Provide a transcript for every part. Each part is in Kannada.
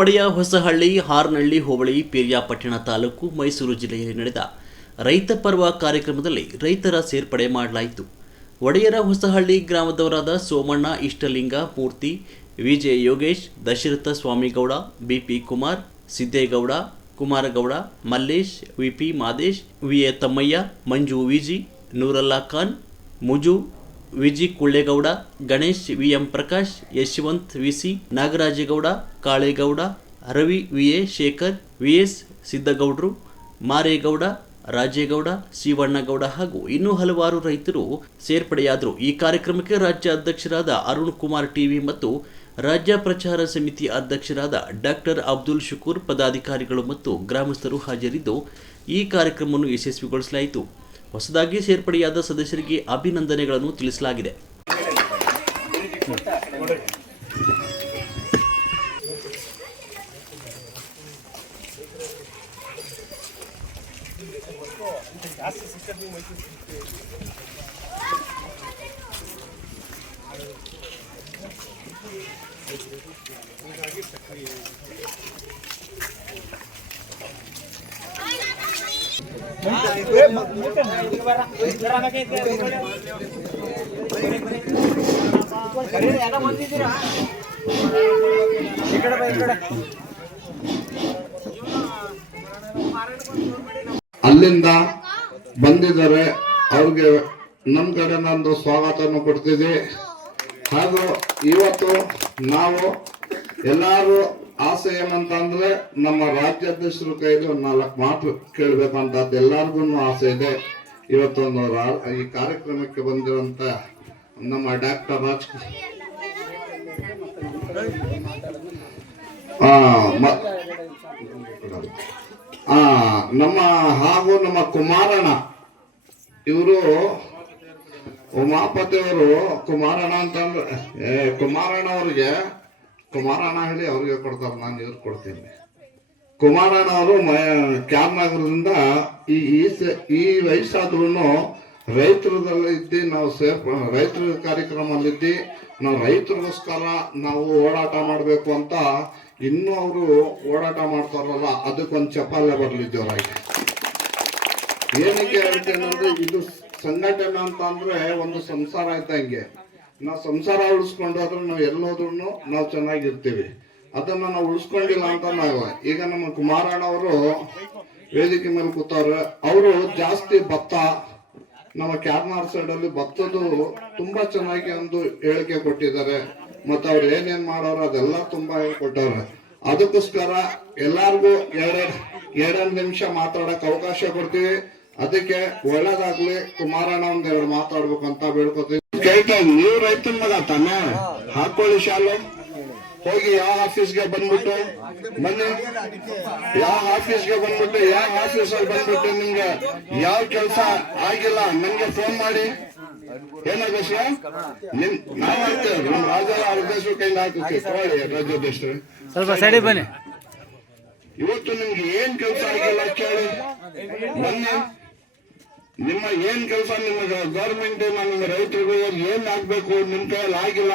ಒಡೆಯ ಹೊಸಹಳ್ಳಿ ಹಾರನಹಳ್ಳಿ ಹೋಬಳಿ ಪೇರಿಯಾಪಟ್ಟಣ ತಾಲೂಕು ಮೈಸೂರು ಜಿಲ್ಲೆಯಲ್ಲಿ ನಡೆದ ರೈತ ಪರ್ವ ಕಾರ್ಯಕ್ರಮದಲ್ಲಿ ರೈತರ ಸೇರ್ಪಡೆ ಮಾಡಲಾಯಿತು. ಒಡೆಯರ ಹೊಸಹಳ್ಳಿ ಗ್ರಾಮದವರಾದ Somanna, Ishtalinga, Murthy, VJ Yogesh, Dasharatha Swamigowda, BP Kumar, Siddegowda, Kumaragowda, Mallesh, VP Madesh, VA Thammaiah, Manju VG, Noorulla Khan, Muju, VG Kullegowda, Ganesh, VM Prakash, Yashwant VC, Nagarajegowda, Kalegowda, Ravi, VA Shekhar, VS ಸಿದ್ದಗೌಡರು, ಮಾರೇಗೌಡ, ರಾಜೇಗೌಡ, ಶಿವಣ್ಣಗೌಡ ಹಾಗೂ ಇನ್ನೂ ಹಲವಾರು ರೈತರು ಸೇರ್ಪಡೆಯಾದರು. ಈ ಕಾರ್ಯಕ್ರಮಕ್ಕೆ ರಾಜ್ಯ ಅಧ್ಯಕ್ಷರಾದ ಅರುಣ್ ಕುಮಾರ್ ಟಿವಿ ಮತ್ತು ರಾಜ್ಯ ಪ್ರಚಾರ ಸಮಿತಿ ಅಧ್ಯಕ್ಷರಾದ ಡಾಕ್ಟರ್ ಅಬ್ದುಲ್ ಶುಕೂರ್, ಪದಾಧಿಕಾರಿಗಳು ಮತ್ತು ಗ್ರಾಮಸ್ಥರು ಹಾಜರಿದ್ದು ಈ ಕಾರ್ಯಕ್ರಮವನ್ನು ಯಶಸ್ವಿಗೊಳಿಸಲಾಯಿತು. ಹೊಸದಾಗಿ ಸೇರ್ಪಡೆಯಾದ ಸದಸ್ಯರಿಗೆ ಅಭಿನಂದನೆಗಳನ್ನು ತಿಳಿಸಲಾಗಿದೆ. ಅಲ್ಲಿಂದ ಬಂದಿದ್ದಾರೆ, ಅವ್ರಿಗೆ ನಮ್ಮ ಕಡೆ ನಂದು ಸ್ವಾಗತವನ್ನು ಕೊಡ್ತಿದ್ವಿ. ಹಾಗೂ ಇವತ್ತು ನಾವು ಎಲ್ಲಾರು ಆಸೆ ಏನಂತಂದ್ರೆ ನಮ್ಮ ರಾಜ್ಯಾಧ್ಯಕ್ಷರ ಕೈಲಿ ಒಂದು 4 ಮಾತು ಕೇಳ್ಬೇಕಂತ ಎಲ್ಲಾರ್ಗು ಆಸೆ ಇದೆ. ಇವತ್ತೊಂದು ಈ ಕಾರ್ಯಕ್ರಮಕ್ಕೆ ಬಂದಿರುವಂತ ನಮ್ಮ ಡಾಕ್ಟರ್ ನಮ್ಮ ಕುಮಾರಣ್ಣ, ಇವರು ಉಮಾಪತಿಯವರು ಕುಮಾರಣ್ಣ ಅಂತಂದ್ರೆ ಕುಮಾರಣ್ಣ ಅವ್ರಿಗೆ ಕುಮಾರಣ್ಣ ಹೇಳಿ ಅವ್ರಿಗೆ ಕೊಡ್ತಾರೆ, ನಾನು ಇವ್ರಿಗೆ ಕೊಡ್ತೀನಿ. ಕುಮಾರಣ್ಣ ಅವರು ಕ್ಯಾರ್ನಗರದಿಂದ ಈ ವಯಸ್ಸಾದ್ರೂ ರೈತರದಲ್ಲಿ ಇದ್ದು ನಾವು ರೈತರ ಕಾರ್ಯಕ್ರಮದಲ್ಲಿದ್ದು ನಾವು ರೈತರಿಗೋಸ್ಕರ ನಾವು ಓಡಾಟ ಮಾಡಬೇಕು ಅಂತ ಇನ್ನೂ ಅವರು ಓಡಾಟ ಮಾಡ್ತಾರಲ್ಲ, ಅದಕ್ಕೊಂದು ಚಪ್ಪಾಳೆ ಬರ್ಲಿದ್ದೇವರಾಗಿ. ಏನಕ್ಕೆ ಹೇಳ್ತೇನೆ ಅಂದ್ರೆ, ಇದು ಸಂಘಟನೆ ಅಂತ ಅಂದ್ರೆ ಒಂದು ಸಂಸಾರ ಇದ್ದಂಗೆ. ನಾವು ಸಂಸಾರ ಉಳಿಸ್ಕೊಂಡು ಹೋದ್ರೆ ನಾವು ಎಲ್ಲೋದ್ರೂ ನಾವು ಚೆನ್ನಾಗಿರ್ತೀವಿ. ಅದನ್ನ ನಾವು ಉಳಿಸ್ಕೊಂಡಿಲ್ಲ ಅಂತ ನಾವು ಈಗ ನಮ್ಮ ಕುಮಾರಣ್ಣ ಅವರು ವೇದಿಕೆ ಮೇಲೆ ಕೂತವ್ರೆ. ಅವರು ಜಾಸ್ತಿ ಭತ್ತ, ನಮ್ಮ ಕ್ಯಾರ್ನಾರ್ ಸೈಡ್ ಅಲ್ಲಿ ಭತ್ತದ್ದು ತುಂಬಾ ಚೆನ್ನಾಗಿ ಒಂದು ಹೇಳಿಕೆ ಕೊಟ್ಟಿದ್ದಾರೆ. ಮತ್ತೆ ಅವ್ರು ಏನೇನ್ ಮಾಡೋರು ಅದೆಲ್ಲ ತುಂಬಾ ಹೇಳ್ಕೊಟ್ಟವ್ರೆ. ಅದಕ್ಕೋಸ್ಕರ ಎಲ್ಲಾರ್ಗು ಎರಡೆರಡು ನಿಮಿಷ ಮಾತಾಡಕ್ ಅವಕಾಶ ಕೊಡ್ತೀವಿ. ಅದಕ್ಕೆ ಒಳ್ಳೇದಾಗ್ಲಿ, ಕುಮಾರಣ್ಣ ಒಂದೆರಡು ಮಾತಾಡ್ಬೇಕಂತ ಬೇಡ್ಕೊತೀವಿ. ಕೇಳ್ತಾ ನೀವು ರೈತನ ಮಗ ತಾನೆ, ಹಾಕೊಳ್ಳಿ ಶಾಲು, ಹೋಗಿ ಯಾವ ಆಫೀಸ್ಗೆ ಬಂದ್ಬಿಟ್ಟು ಬನ್ನಿ, ಯಾವ ಆಫೀಸ್ಗೆ ಬಂದ್ಬಿಟ್ಟು ಯಾವ ಆಫೀಸಲ್ಲಿ ಬಂದ್ಬಿಟ್ಟು ನಿಮ್ಗೆ ಯಾವ ಕೆಲಸ ಆಗಿಲ್ಲ ನಂಗೆ ಫೋನ್ ಮಾಡಿ. ಏನಾಗೇಶ ನಾವ್ ಮಾಡ್ತೇವೆ, ನಮ್ಮ ರಾಜ್ಯದ ಅಧ್ಯಕ್ಷರ ಕೈಲಿ ಹಾಕಿ ತಗೊಳ್ಳಿ. ರಾಜ್ಯಾಧ್ಯಕ್ಷರು ಸ್ವಲ್ಪ ಸೈಡ್ ಬನ್ನಿ. ಇವತ್ತು ನಿಮ್ಗೆ ಏನ್ ಕೆಲಸ ಆಗಿಲ್ಲ ಕೇಳಿ ಬನ್ನಿ. ನಿಮ್ಮ ಏನ್ ಕೆಲಸ ನಿಮಗೆ ಗೌರ್ಮೆಂಟ್ ನಿಮ್ಮ ರೈತರಿಗೂ ಏನ್ ಆಗ್ಬೇಕು ನಿಮ್ ಕೈಯಲ್ಲಿ ಆಗಿಲ್ಲ.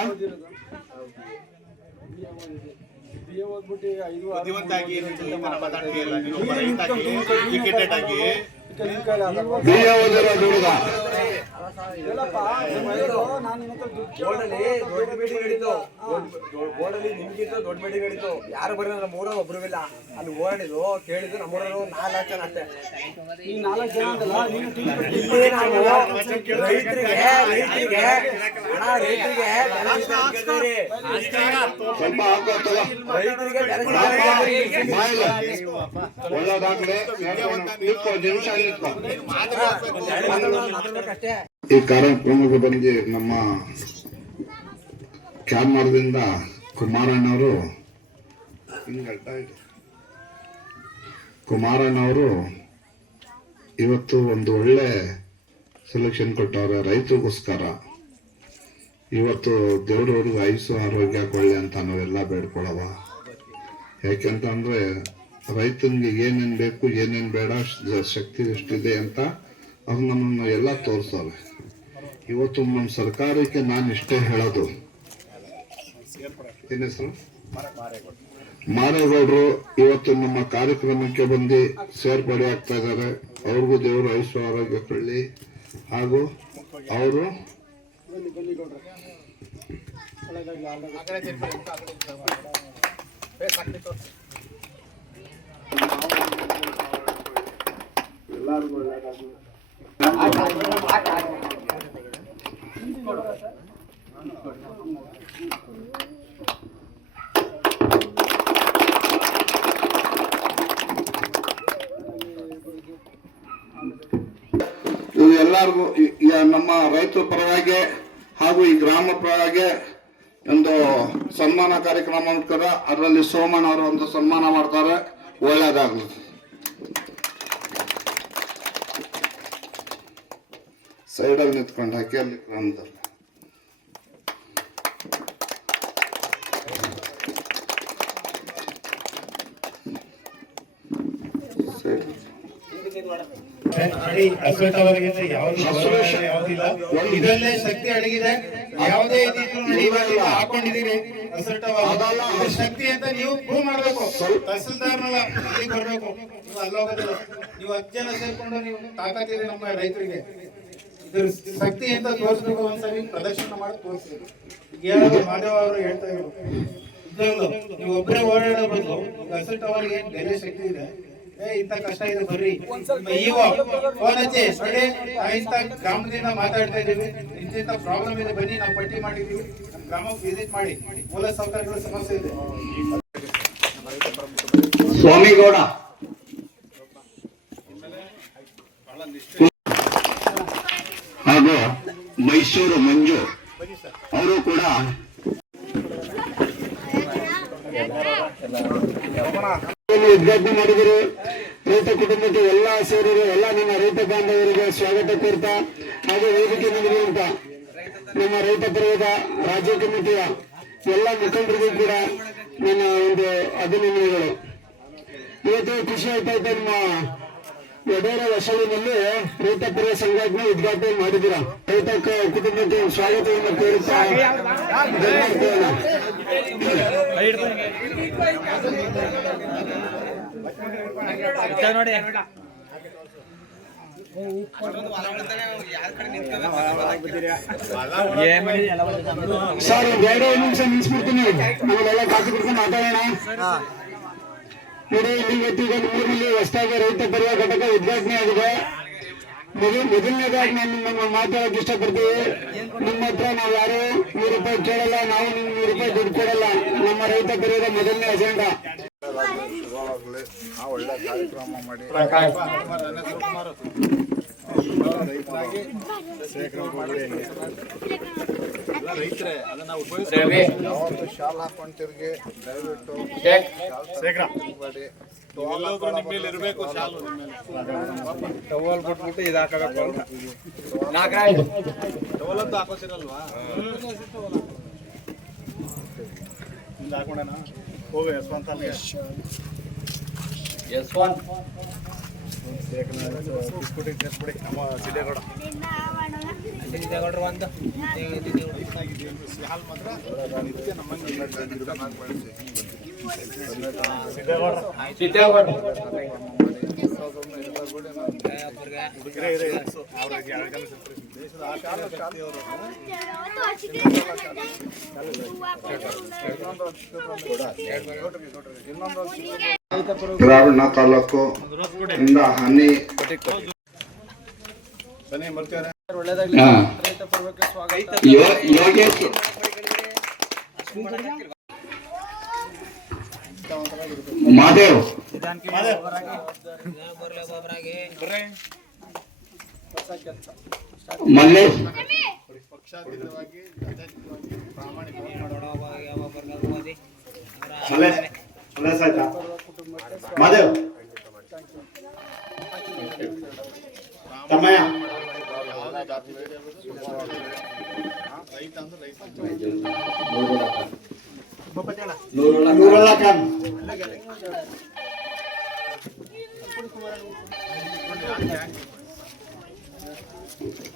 ನಿಮ್ಗಿಂತ ದೊಡ್ಡ ಬೇಡಿ ನಡೀತು. ಯಾರು ಬರೀ ನಮ್ಮೂರ ಒಬ್ರುವಿಲ್ಲ, ಅಲ್ಲಿ ಓಡಾಡಿದ್ರು ಕೇಳಿದ್ರು. ನಮ್ಮೂರರು 4 ಜನ ಅಷ್ಟೇ. ಈ 4 ಜನ ರೈತರಿಗೆ ಈ ಕಾರ್ಯಕ್ರಮಕ್ಕೆ ಬಂದು ನಮ್ಮ ಕ್ಯಾನ್ಮಾರ್ದಿಂದ ಕುಮಾರಣ್ಣವರು ಇವತ್ತು ಒಂದು ಒಳ್ಳೆ ಸೆಲೆಕ್ಷನ್ ಕೊಟ್ಟವ್ರೆ ರೈತರಿಗೋಸ್ಕರ. ಇವತ್ತು ದೇವ್ರವ್ರಿಗೆ ಆಯುಸ್ಸು ಆರೋಗ್ಯ ಕೊಳ್ಳಿ ಅಂತ ನಾವೆಲ್ಲ ಬೇಡ್ಕೊಳವ. ಯಾಕೆಂತಂದ್ರೆ ರೈತನಿಗೆ ಏನೇನ್ ಬೇಕು ಏನೇನ್ ಬೇಡ, ಶಕ್ತಿ ಎಷ್ಟಿದೆ ಅಂತ ಅದು ನಮ್ಮನ್ನು ಎಲ್ಲ ತೋರಿಸವ್ರೆ. ಇವತ್ತು ನಮ್ಮ ಸರ್ಕಾರಕ್ಕೆ ನಾನು ಇಷ್ಟೇ ಹೇಳೋದು, ಏನ್ ಹೆಸರು ಮಾರೇಗೌಡರು ಇವತ್ತು ನಮ್ಮ ಕಾರ್ಯಕ್ರಮಕ್ಕೆ ಬಂದು ಸೇರ್ಪಡೆ ಆಗ್ತಾ ಇದ್ದಾರೆ. ಅವ್ರಿಗೂ ದೇವರು ಆಯುಷ್ಯ ಆರೋಗ್ಯ ಕೊಡಲಿ. ಹಾಗೂ ಅವರು ಎಲ್ಲರಿಗೂ ನಮ್ಮ ರೈತರ ಪರವಾಗಿ ಹಾಗೂ ಈ ಗ್ರಾಮ ಪರವಾಗಿ ಒಂದು ಸನ್ಮಾನ ಕಾರ್ಯಕ್ರಮ ಮಾಡ್ತಾರೆ. ಅದರಲ್ಲಿ ಸೋಮಣ್ಣ ಅವರು ಒಂದು ಸನ್ಮಾನ ಮಾಡ್ತಾರೆ. ಒಳ್ಳೆಯದಾಗಲಿ. ಸೈಡಲ್ಲಿ ನಿಂತ್ಕೊಂಡು ಹಾಕಿ ಅಲ್ಲಿ ಗ್ರಾಮದಲ್ಲಿ ಇದರಲ್ಲೇ ಶಕ್ತಿ ಅಡಗಿದೆ. ಯಾವುದೇ ಹಾಕೊಂಡಿದ್ದೀರಿ ಶಕ್ತಿ ಅಂತ ನೀವು ಪ್ರೂವ್ ಮಾಡ್ಬೇಕು. ತಹಸೀಲ್ದಾರ್ನೆಲ್ಲ ಇಲ್ಲಿಗೆ ಬರ್ಬೇಕು. ನೀವು ಅಲ್ಲೋಗೋದಿಲ್ಲ. ನೀವು 10 ಜನ ಸೇರ್ಕೊಂಡು ನೀವು ತಾಕತ್ತಿದೆ ನಮ್ಮ ರೈತರಿಗೆ. ಇದ್ರ ಶಕ್ತಿ ಅಂತ ತೋರಿಸ್ಬೇಕು. ಒಂದ್ಸರಿ ಪ್ರದರ್ಶನ ಮಾಡಿ ತೋರಿಸ್ಬೇಕು. ಈಗ ಮಾಧವ ಅವರು ಹೇಳ್ತಾ ಇದ್ರು, ಇದೊಂದು ನೀವು ಒಬ್ಬರೇ ಓಡಾಡೋ ಬದಲು ತಹಸೀಲ್ ಟವರ್ಗೆ ಬೇರೆ ಶಕ್ತಿ ಇದೆ. ಇಂಥ ಕಷ್ಟ ಇದೆ, ಬರ್ರಿ ಫೋನ್ ಹಚ್ಚಿ ಇಂಥ ಗ್ರಾಮದಿಂದ ಮಾತಾಡ್ತಾ ಇದೀವಿ, ಇಂಥ ಪ್ರಾಬ್ಲಮ್ ಇದೆ, ಬನ್ನಿ ನಾವು ಪಟ್ಟಿ ಮಾಡಿದೀವಿ, ನಮ್ಮ ಗ್ರಾಮಕ್ಕೆ ವಿಸಿಟ್ ಮಾಡಿ, ಮೂಲ ಸೌಕರ್ಯಗಳ ಸಮಸ್ಯೆ ಇದೆ. ಸ್ವಾಮಿಗೌಡ ಹಾಗೂ ಮೈಸೂರು ಮಂಜು ಅವರು ಕೂಡ ಉದ್ಘಾಟನೆ ಮಾಡಿದರು. ರೈತ ಕುಟುಂಬಕ್ಕೆ ಎಲ್ಲ ಸೇರಿರುವ ಎಲ್ಲ ನಿಮ್ಮ ರೈತ ಬಾಂಧವರಿಗೆ ಸ್ವಾಗತ ಕೋರ್ತಾ ಹಾಗೂ ವೇದಿಕೆ ನೀಡಿರುವಂತ ನಮ್ಮ ರೈತ ಪರ್ವದ ರಾಜ್ಯ ಕಮಿಟಿಯ ಎಲ್ಲ ಮುಖಂಡರಿಗೂ ಕೂಡ ನನ್ನ ಒಂದು ಅಭಿನಂದನೆಗಳು. ಇವತ್ತು ಖುಷಿ ಆಗ್ತಾ ಇದ್ದ ನಿಮ್ಮ ಒಡೆಯರ ಹೊಸಳಿನಲ್ಲಿ ರೈತ ಪರ್ವ ಸಂಘಟನೆ ಉದ್ಘಾಟನೆ ಮಾಡಿದ್ದೀರಾ. ರೈತ ಕುಟುಂಬಕ್ಕೆ ಸ್ವಾಗತವನ್ನು ಕೋರುತ್ತಾ ನೋಡಿ. ಸರ್ 2 ನಿಮಿಷ ನಿಲ್ಸ್ಬಿಡ್ತೀನಿ. ನಾವೆಲ್ಲ ಕಾಸು ಬಿಡ್ಕೊಂಡು ಮಾತಾಡೋಣ. ನೋಡಿ, ಇಲ್ಲಿ ಈಗ ನಮ್ಮೂರಿನಲ್ಲಿ ಹೊಸದಾಗಿ ರೈತ ಪರ್ವ ಘಟಕ ಉದ್ಘಾಟನೆ ಆಗಿದೆ. ಮೊದಲನೇದಾಗಿ ನಾನು ನಿಮ್ಮ ಮಾತಾಡೋಕೆ ಇಷ್ಟಪಡ್ತೀವಿ. ನಿಮ್ಮ ಹತ್ರ ನಾವು ಯಾರು 100 ರೂಪಾಯಿ ಕೇಳಲ್ಲ, ನಾವು ನಿಮ್ಗೆ 100 ರೂಪಾಯಿ ದುಡ್ಡು ಕೊಡಲ್ಲ. ನಮ್ಮ ರೈತ ಪರ್ವದ ಮೊದಲನೇ ಅಜೆಂಡಾ. ಒಳ್ಳೆ ಕಾರ್ಯಕ್ರಮ ಮಾಡಿ ಯಾವತ್ತು ಶಾಲ್ ಹಾಕೊಂಡು ತಿರುಗಿ ದಯವಿಟ್ಟು ಇರಬೇಕು. ಟವಲ್ ಕೊಟ್ಬಿಟ್ಟು ಇದು ಹಾಕಬೇಕು. ಟವಲ್ ಹಾಕೋಸಿರಲ್ವಾ? ಹಾಕೊಂಡ ಹೋಗ ಯಶವಂತ ಬಿಸ್ಕುಟಿ ನಮ್ಮ ಸಿದ್ದೇಗೌಡ ಒಂದು ಹಾಲು ಮಾತ್ರ ಇದಕ್ಕೆ ನಮ್ಮಂಗೆ ರಾವಣ ತಾಲೂಕು ಇಂದ ಹನಿ ಯೋಗೇಶ್ ಮಾದೇವ್ ಮಲ್ಲೇಶ್ ಮಾದೇವ್ ತಮ್ಮಯ್ಯ ನೂರುಲ್ಲಾ ಖಾನ್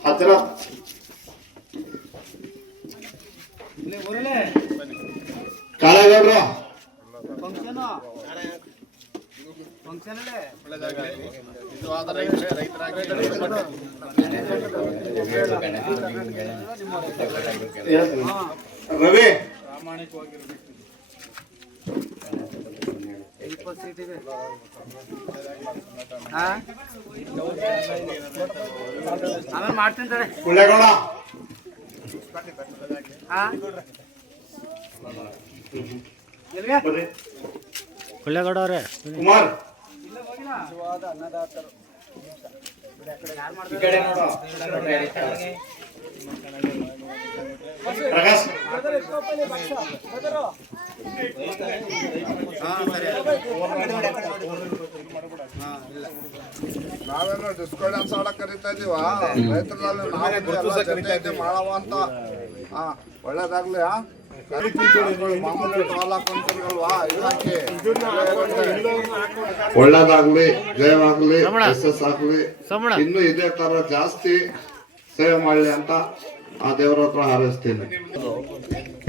ಹಜರತ್ ಕಾಳೇಗೌಡ್ರು ನಿಜವಾದ ರೈತರಾಗಿ ರವಿ ಪ್ರಾಮಾಣಿಕವಾಗಿರ್ಬೇಕು. ಆಮೇಲೆ ಮಾಡ್ತೀನಿ ತಡೆ. ಕುಳ್ಳೇಗೌಡ ಬರ್ರಿ. ಕೊಳ್ಳೇಗೌಡ ಅವರೇ ಕುಮಾರ್ ನಿಜವಾದ ಅನ್ನದಾತರು ಈ ಕಡೆ ನೋಡು. ಪ್ರಕಾಶ್ ನಾವೇನೋ ಡಿಸ್ಕೌಂಟ್ ಆಡಕ್ ಕರಿತಾ ಇದೀವ ರೈತರಲ್ಲಿ ನಾವು ಮಾಡವ ಅಂತ. ಹಾ ಒಳ್ಳೇದಾಗ್ಲಿ. ಮಾಮೂಲಿ ಟೋಲ್ ಹಾಕೊಂತಿಲ್ವಾ ಇಲಾಖೆ ಒಳ್ಳೇದಾಗ್ಲಿ, ಜಯವಾಗ್ಲಿ, ಯಶಸ್ ಆಗ್ಲಿ, ಇನ್ನು ಇದೇ ತರ ಜಾಸ್ತಿ ಸೇವೆ ಮಾಡ್ಲಿ ಅಂತ ಆ ದೇವರ ಹತ್ರ ಹಾರೈಸ್ತೀನಿ.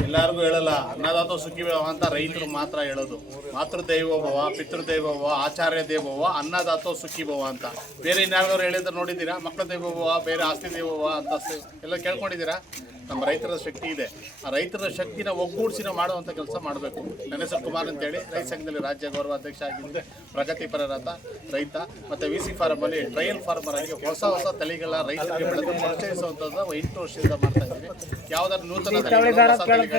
ಎಲ್ಲರಿಗೂ ಹೇಳಲ್ಲ ಅನ್ನದಾತ ಸುಖಿ ಭವ ಅಂತ ರೈತರು ಮಾತ್ರ ಹೇಳೋದು. ಮಾತೃದೇವೋಭವ, ಪಿತೃದೇವೋಭವ, ಆಚಾರ್ಯ ದೇವೋಭವ, ಅನ್ನದಾತ ಸುಖಿ ಭವ ಅಂತ. ಬೇರೆ ಇನ್ಯಾರು ಹೇಳಿದ್ರೆ ನೋಡಿದ್ದೀರಾ? ಮಕ್ಕಳ ದೇವೋಭವ, ಬೇರೆ ಆಸ್ತಿ ದೇವೋಭವ ಅಂತ ಎಲ್ಲ ಕೇಳ್ಕೊಂಡಿದ್ದೀರಾ? ನಮ್ಮ ರೈತರ ಶಕ್ತಿ ಇದೆ. ಆ ರೈತರ ಶಕ್ತಿನ ಒಗ್ಗೂಡಿಸಿ ನಾವು ಮಾಡುವಂಥ ಕೆಲಸ ಮಾಡಬೇಕು. ನನ್ನ ಹೆಸರು ಕುಮಾರ್ ಅಂತೇಳಿ ರೈತ ಸಂಘದಲ್ಲಿ ರಾಜ್ಯ ಗೌರವ ಅಧ್ಯಕ್ಷ ಆಗಿದ್ದೆ. ಪ್ರಗತಿಪರರಾದ ರೈತ ಮತ್ತು VC ಫಾರ್ಮಲ್ಲಿ ಟ್ರಯಲ್ ಫಾರ್ಮರ್ ಆಗಿ ಹೊಸ ತಳಿಗಳ ರೈತರಿಗೆ ಬೆಳೆದು ಪರಿಚಯಿಸುವಂಥದ್ದು 8 ವರ್ಷದಿಂದ ಮಾಡ್ತಾ ಇದ್ದೀವಿ. ಯಾವುದಾದ್ರು ನೂತನ ತಳಿಗಳು, ಹೊಸ ತಳಿಗಳನ್ನ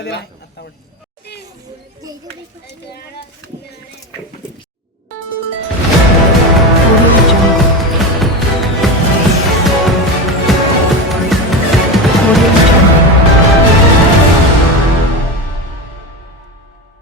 Audio